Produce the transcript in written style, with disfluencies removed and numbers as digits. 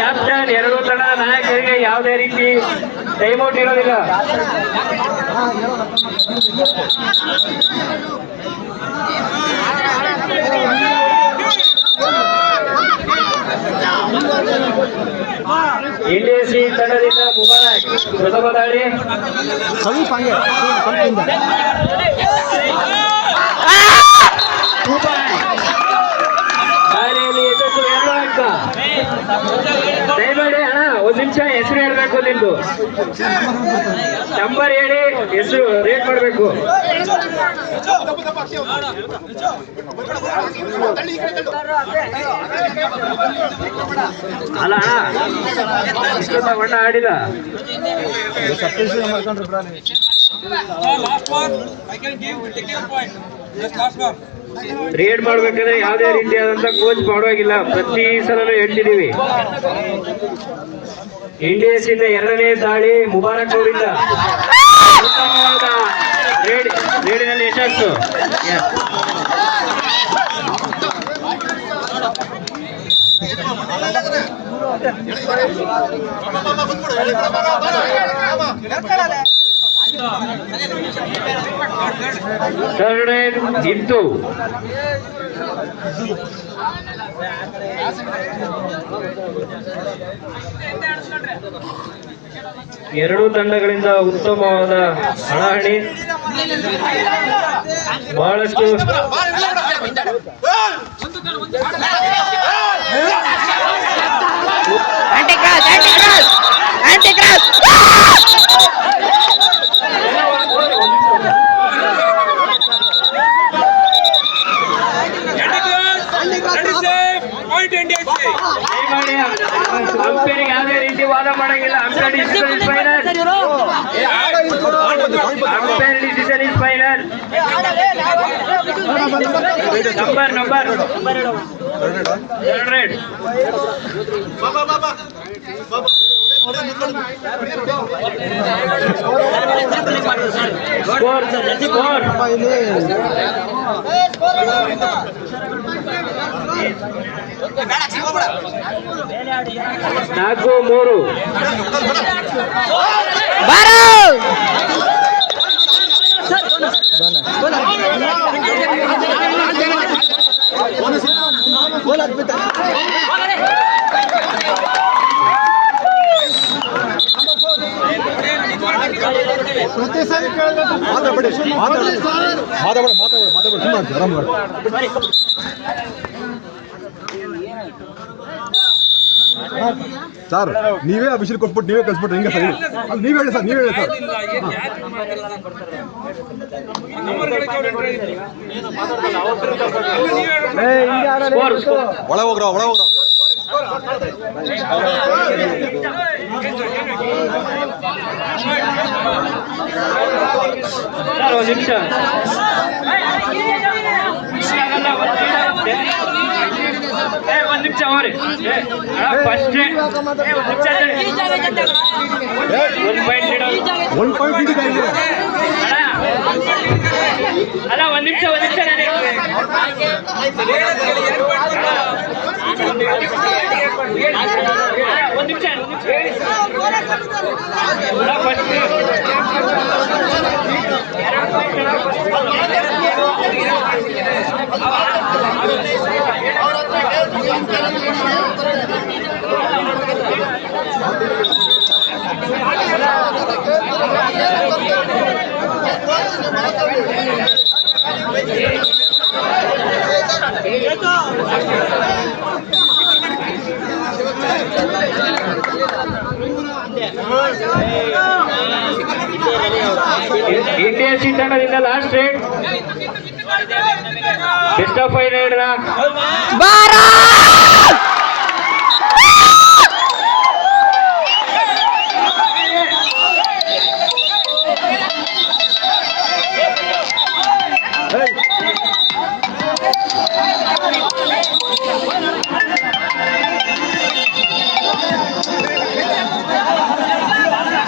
Captain ಎರಡು ತಡ ನಾಯಕರಿಗೆ ಯಾವುದೇ ರೀತಿ ಟೈಮ್ ಔಟ್ ಇರೋದಿಲ್ಲ. ಇಂಡಿಯಾ ಸಿ ತಂಡದಿಂದ ಮುಬಾರಕ್ ಪ್ರಥಮ ದಾಳಿ. ದಾಳಿಯಲ್ಲಿ ಯಶಸ್ಸು 2 ಅಂಕ. ದಯಮಾಡಿ ಅಣ್ಣ ಒಂದ್ ನಿಮಿಷ ಹೆಸರು ಹೇಳ್ಬೇಕು. ನಿಮ್ದು ನಂಬರ್ ಹೇಳಿ ಹೆಸರು ರೇಟ್ ಮಾಡ್ಬೇಕು. ಅಲ್ಲ ಅಣ್ಣ ಬಣ್ಣ ಆಡಿದ ರೇಡ್ ಮಾಡ್ಬೇಕಾದ್ರೆ ಯಾವುದೇ ರೀತಿಯಾದಂತ ಕೋಚ್ ಮಾಡುವಾಗಿಲ್ಲ. ಪ್ರತಿ ಸಲನೂ ಹೇಳ್ತಿದೀವಿ. ಇಂಡಿಯನ್ಸ್ ಇಂದ 2ನೇ ದಾಳಿ ಮುಬಾರಕ್ ಅವರಿಂದ ಉತ್ತಮವಾದ ರೇಡಿನಲ್ಲಿ ಯಶಸ್ಸು. ಥರ್ಡ್ ಇತ್ತು. ಎರಡೂ ತಂಡಗಳಿಂದ ಉತ್ತಮವಾದ ಹಣಾಹಣಿ. ಬಹಳಷ್ಟು ಅಂಪೇರಿಗೆ ಯಾವುದೇ ರೀತಿ ವಾದ ಮಾಡಂಗಿಲ್ಲ. Umpire decision is final. Umpire decision is final. Number 2 raid. Score 4-3. Sir ನೀವೇ ಅಭಿಷೇಕ್ ಕೊಟ್ಬಿಟ್ಟು ನೀವೇ ಕಳ್ಸ್ಬಿಟ್ರೆ ಹೆಂಗೆ ಸರ್? ಅಲ್ಲಿ ನೀವೇ ಹೇಳಿ ಸರ್, ನೀವೇ ಹೇಳಿ ಸರ್. ಒಳ ಹೋಗ್ರ ಒಂದು ನಿಮಿಷ. ಒಂದ್ ನಿಮಿಷ ಅವ್ರಿ ಫಸ್ಟ್ ಅಲ್ಲ ಒಂದ್ ನಿಮಿಷ ಇಂಡಿಯಾ ಸಿ ತಂಡದಿಂದ last raid best of 5 raid